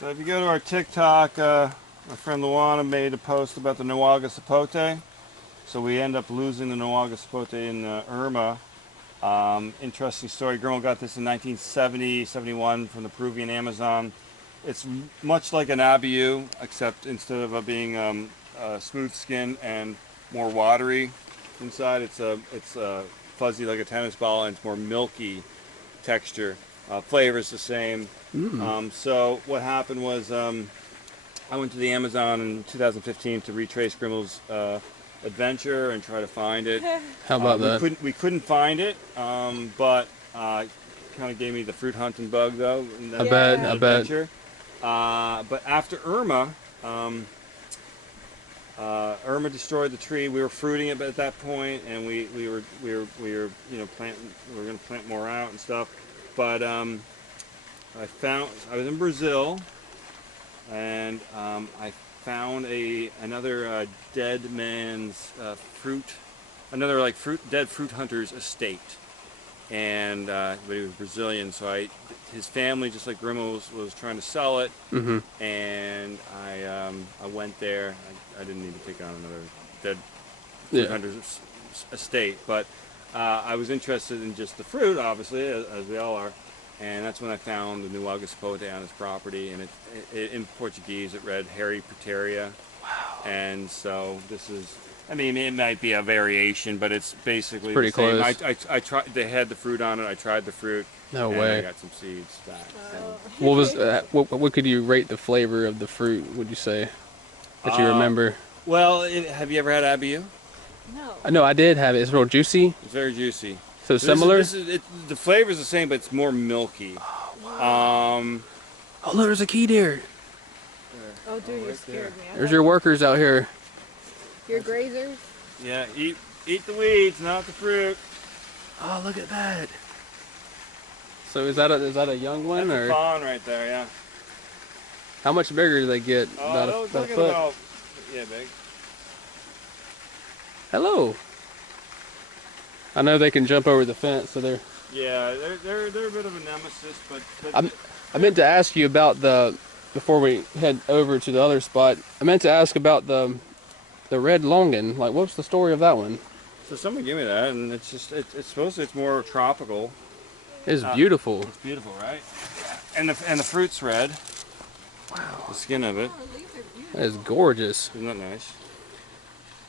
So if you go to our TikTok, my friend Luana made a post about the Nawaga sapote. So we end up losing the Nawaga sapote in Irma. Interesting story. Grimal got this in 1970, 71 from the Peruvian Amazon. It's much like an abiu, except instead of being smooth skin and more watery inside, it's fuzzy like a tennis ball, and it's more milky texture. Flavor is the same. So what happened was I went to the Amazon in 2015 to retrace Grimal's adventure and try to find it. How about that? We couldn't find it, but kind of gave me the fruit hunting bug though. In that I bet. But after Irma, Irma destroyed the tree. We were fruiting it at that point, and we were planting. We were going to plant more out and stuff. But I was in Brazil, and I found another dead man's another dead fruit hunter's estate, and but he was Brazilian, so his family, just like Grimal, was trying to sell it, and I went there. I didn't need to take on another dead fruit hunter's estate, but I was interested in just the fruit, obviously, as we all are. And that's when I found the Nawaga sapote on his property, and in Portuguese it read Hairy Prateria. Wow. And so this is, I mean, it might be a variation, but it's basically pretty the same. close. I tried. They had the fruit on it. I tried the fruit. No and way. I got some seeds back. So. What was what could you rate the flavor of the fruit? Would you say that you remember? Well, have you ever had abiu? No. No, I did have it. It's real juicy. It's very juicy. So similar. The flavor is the same, but it's more milky. Oh, wow. Oh, look, there's a key deer. Oh, dude, you scared me. There's your workers out here. Your grazers? Yeah, eat the weeds, not the fruit. Oh, look at that. So is that a young one? That's or a fawn right there, yeah. How much bigger do they get? About a foot? Yeah, big. Hello. I know they can jump over the fence, so they're. Yeah, they're a bit of a nemesis, but I meant to ask you about before we head over to the other spot. I meant to ask about the red longan. Like, what's the story of that one? So someone gave me that, and it's supposedly it's more tropical. It's beautiful. It's beautiful, right? And the fruit's red. Wow. The skin of it. That is gorgeous. Isn't that nice?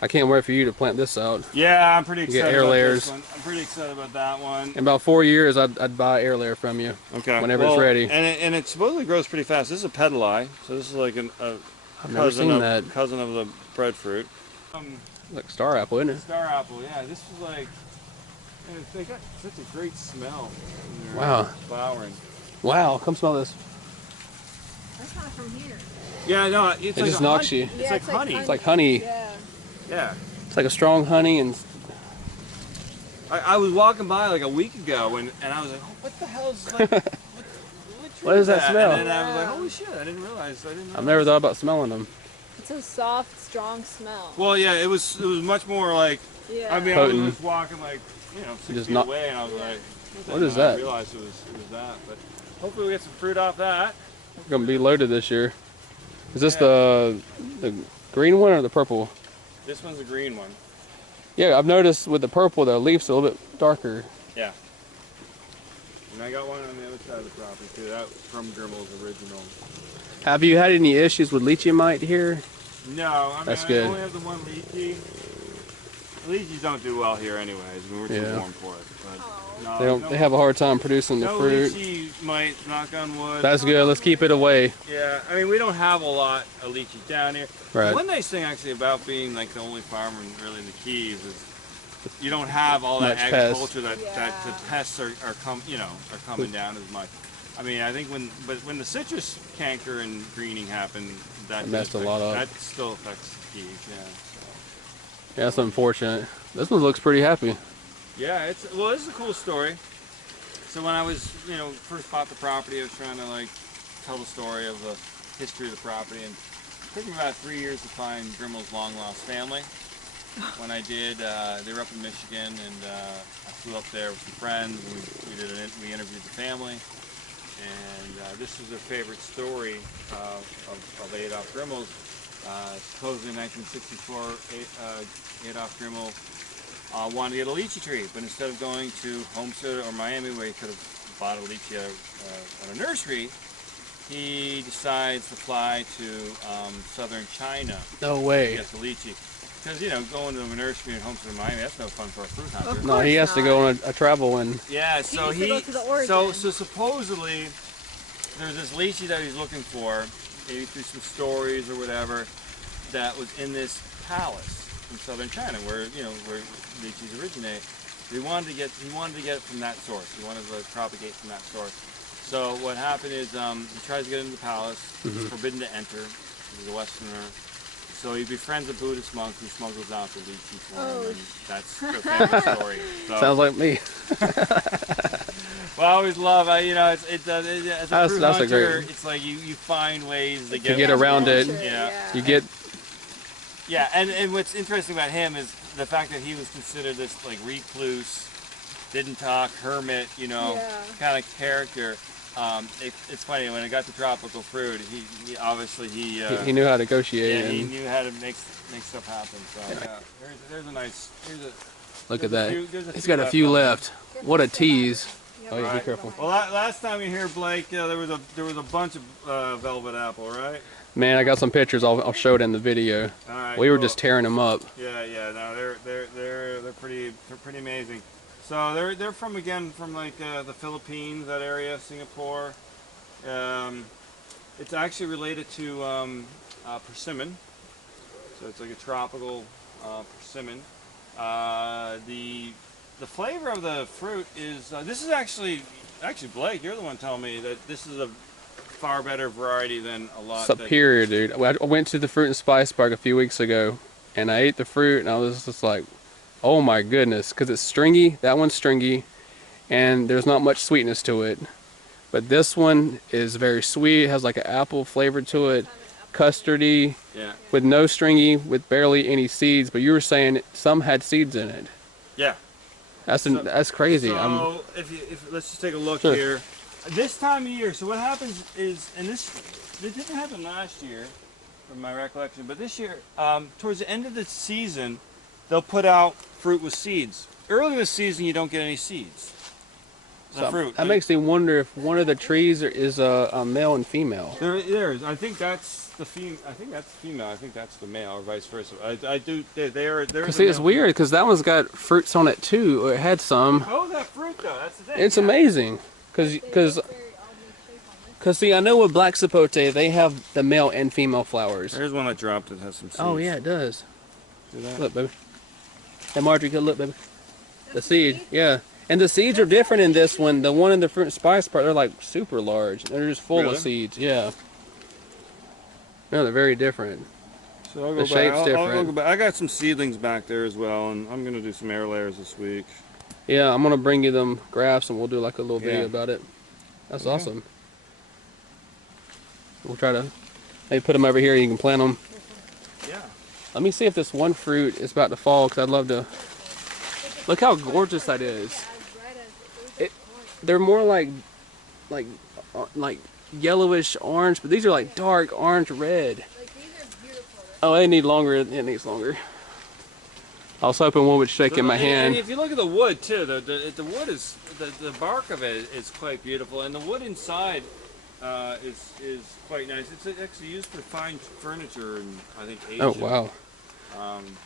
I can't wait for you to plant this out. Yeah, I'm pretty excited air about layers. this one. I'm pretty excited about that one. In about 4 years, I'd buy air layer from you. Okay. Whenever it's ready. And it supposedly grows pretty fast. This is a pedali, so this is like I've never seen that. cousin of the breadfruit. Like star apple, isn't it? Star apple, yeah. This is like, they got such a great smell. When they're Wow. flowering. Wow, come smell this. That's not from here. Yeah, no, It just knocks you. It's like honey. It's like honey. Yeah. Yeah. It's like a strong honey, and I was walking by like a week ago, and I was like, oh, what the hell is like, what is that smell? And then I was like, holy shit, I didn't realize. I've never thought about smelling them. It's a soft, strong smell. Well, yeah, it was much more like, Yeah. I mean, Potent. I was just walking like, 6 Just feet not- away, and I was like, What is I that? didn't realize it was that, but hopefully we get some fruit off that. We're gonna be loaded this year. Is this the green one or the purple? This one's a green one. Yeah, I've noticed with the purple, the leaves are a little bit darker. Yeah. And I got one on the other side of the property too. That was from Grimal's original. Have you had any issues with lychee mite here? No, I mean, That's I good. only have the one lychee. Lychees don't do well here anyways. I mean, we're too warm for it. But no, They have a hard time producing the no fruit. lychee might, knock on wood. That's good. Let's keep it away. Yeah, I mean, we don't have a lot of lychee down here. Right. One nice thing actually about being like the only farmer really in the Keys is you don't have all that Much agriculture pests. that the pests are coming down as much. I mean, I think when the citrus canker and greening happened, that messed a lot up. That still affects the Keys, yeah. So. Yeah, that's unfortunate. This one looks pretty happy. Yeah, this is a cool story. So when I was, first bought the property, I was trying to like tell the story of the history of the property, and it took me about 3 years to find Grimal's long lost family. When I did, they were up in Michigan, and I flew up there with some friends, and we interviewed the family. and this is their favorite story of Adolf Grimmel's. Supposedly in 1964, Adolf Grimmel wanted to get a lychee tree, but instead of going to Homestead or Miami, where he could have bought a lychee at a nursery, he decides to fly to southern China. No way. To get the lychee. Because, you know, going to a nursery in Homestead or Miami, that's no fun for a fruit hunter. No, he has to go on a travel and. Yeah, so he needs to go to the origin. so supposedly there's this lychee that he's looking for, maybe through some stories or whatever, that was in this palace in southern China, where lychees originate. He wanted to get it from that source. He wanted to propagate from that source. So what happened is he tries to get into the palace. He's forbidden to enter. He's a Westerner. So he befriends a Buddhist monk who smuggles out the lychee for him, and that's the famous story. So, Sounds like me. well, I always love, as a fruit that's a hunter, great- it's like you find ways to get around it. Yeah. You get. Yeah, and what's interesting about him is the fact that he was considered this like recluse, didn't talk, hermit, kind of character. It's funny, when it got to tropical fruit, he obviously He knew how to negotiate. yeah, and he knew how to make stuff happen. So yeah, there's a nice. look at there's that. a few- there's a He's few got a left few on there. left. What a tease. Yep. Oh, yeah, be Right. careful. Well, last time you here, Blake, there was a bunch of velvet apple, right? Man, I got some pictures. I'll show it in the video. All right. We were cool. just tearing them up. Yeah, no, they're pretty amazing. So they're from like the Philippines, that area, Singapore. It's actually related to persimmon, so it's like a tropical persimmon. The flavor of the fruit is this is actually Blake, you're the one telling me that this is a far better variety than a lot. Superior, dude. I went to the Fruit and Spice Park a few weeks ago, and I ate the fruit, and I was just like, oh my goodness, because it's stringy. That one's stringy, and there's not much sweetness to it. But this one is very sweet. It has like an apple flavor to it, custardy, Yeah. with no stringy, with barely any seeds. But you were saying some had seeds in it. Yeah. That's crazy. So if let's just take a look Sure. here. This time of year, so what happens is, and this didn't happen last year, from my recollection, but this year, towards the end of the season, they'll put out fruit with seeds. Early in the season, you don't get any seeds. The fruit. That makes me wonder if one of the trees is a male and female. There is. I think that's the female. I think that's the female. I think that's the male, or vice versa. I do. They are. There's. See, it's weird because that one's got fruits on it too, or it had some. How is that fruit though? That's the thing. It's amazing, because see, I know with black sapote they have the male and female flowers. There's one I dropped that has some seeds. Oh yeah, it does. See that? Look, baby. Hey, Marjorie, look, baby. The seed, yeah. And the seeds are different in this one. The one in the Fruit and Spice part, they're like super large. They're just full Really? of seeds. Yeah. No, they're very different. So I'll go The back. shape's I'll different. go back. I got some seedlings back there as well, and I'm gonna do some air layers this week. Yeah, I'm gonna bring you them grafts, and we'll do like a little video Yeah. about it. That's Okay. awesome. We'll try to maybe put them over here. You can plant them. Yeah. Let me see if this one fruit is about to fall, because I'd love to. Look how gorgeous that is. They're more like yellowish orange, but these are like dark orange red. Oh, they need longer. It needs longer. I was hoping one would shake in my And hand. if you look at the wood too, the wood is the bark of it is quite beautiful, and the wood inside is quite nice. It's actually used for fine furniture in, I think, Asia. Oh wow!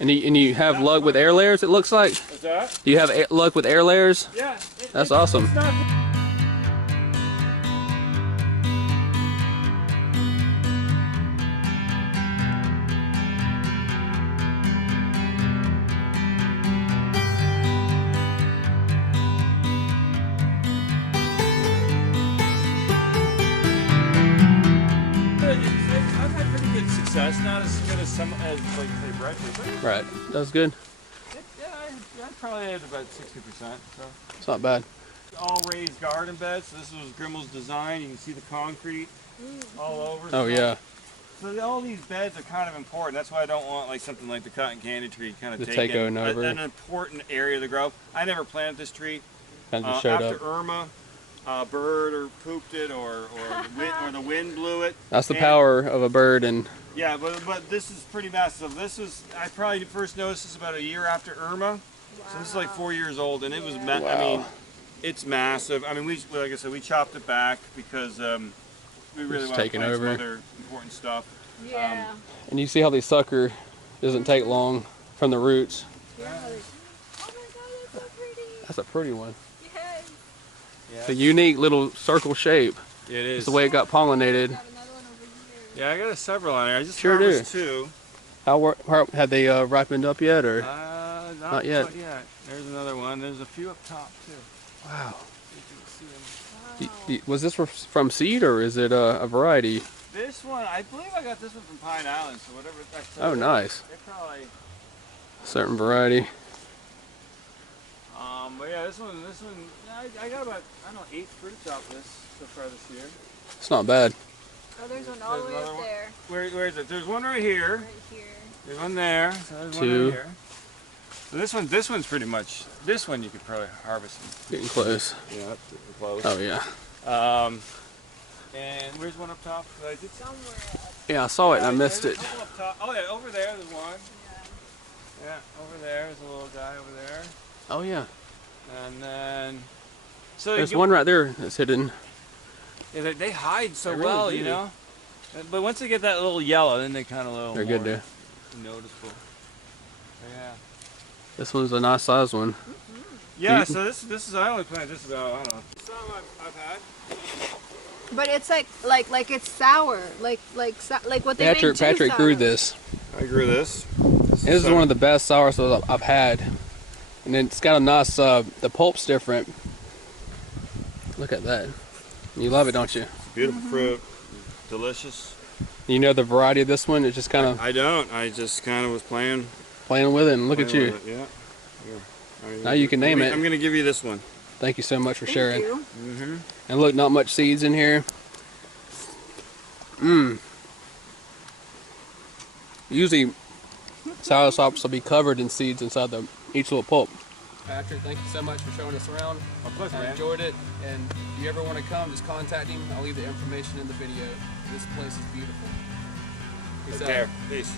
And you have luck with air layers. It looks like. What's that? Do you have luck with air layers? Yeah. That's awesome. It's not, I've had pretty good success, not as good as some as like say breadfruit, but Right. That's good. yeah, I probably had about 60%. So. It's not bad. All raised garden beds. So this was Grimal's design. You can see the concrete all over. Oh yeah. So all these beds are kind of important. That's why I don't want like something like the cotton candy tree kind of To take take in over. an important area of the grove. I never planted this tree. Kind of just showed After up. Irma, a bird or pooped it, or the wind blew it. That's the And- power of a bird. And Yeah, but this is pretty massive. This was, I probably first noticed this about a year after Irma. So this is like 4 years old, and it was, I mean, Wow. it's massive. I mean, like I said, we chopped it back because we really It's want to taking plant some over. other important stuff. Yeah. and you see how these sucker doesn't take long from the roots. Oh my god, that's so pretty. That's a pretty one. Yes. It's a unique little circle shape. It is. It's the way it got pollinated. Got another one over here. Yeah, I got several on there. I just Sure do. harvested two. How had they ripened up yet, or? Not yet. Not yet. There's another one. There's a few up top too. Wow. You can see them. Was this from seed, or is it a variety? This one, I believe I got this one from Pine Island. So whatever. Oh, nice. They probably. Certain variety. But yeah, this one, I got about, I don't know, 8 fruits off this so far this year. It's not bad. Oh, there's one all the way There's up another one. there. Where is it? There's one right here. Right here. There's one there. So there's one Two. right here. So this one's pretty much, this one you could probably harvest. Getting close. Yeah, that's close. Oh yeah. And where's one up top? I did Somewhere up. Yeah, I saw it and I missed There's it. a couple up top. Oh yeah, over there there's one. Yeah. Yeah, over there. There's a little guy over there. Oh yeah. And then, so There's one right there that's hidden. Yeah, they hide so They really well, do. you know. But once they get that little yellow, then they kind of little They're more good to. noticeable. Yeah. This one's a nice size one. Yeah. You- So this is I only planted this about, I don't know. Some I've had. But it's like it's sour, like what they Patrick made juice out grew of. this. I grew this. This is one of the best soursop I've had. And it's got a nice, the pulp's different. Look at that. You love it, don't you? Beautiful fruit. Delicious. You know the variety of this one? It's just kind of I don't. I just kind of was playing. playing with it, and look at playing you. with it, Yeah. Here. Now you can name it. I'm gonna give you this one. Thank you so much for Thank sharing. you. Mm-hmm. And look, not much seeds in here. Usually, soursops will be covered in seeds inside each little pulp. Patrick, thank you so much for showing us around. My pleasure, I man. enjoyed it, and if you ever want to come, just contact him. I'll leave the information in the video. This place is beautiful. Peace Take out. care. Peace.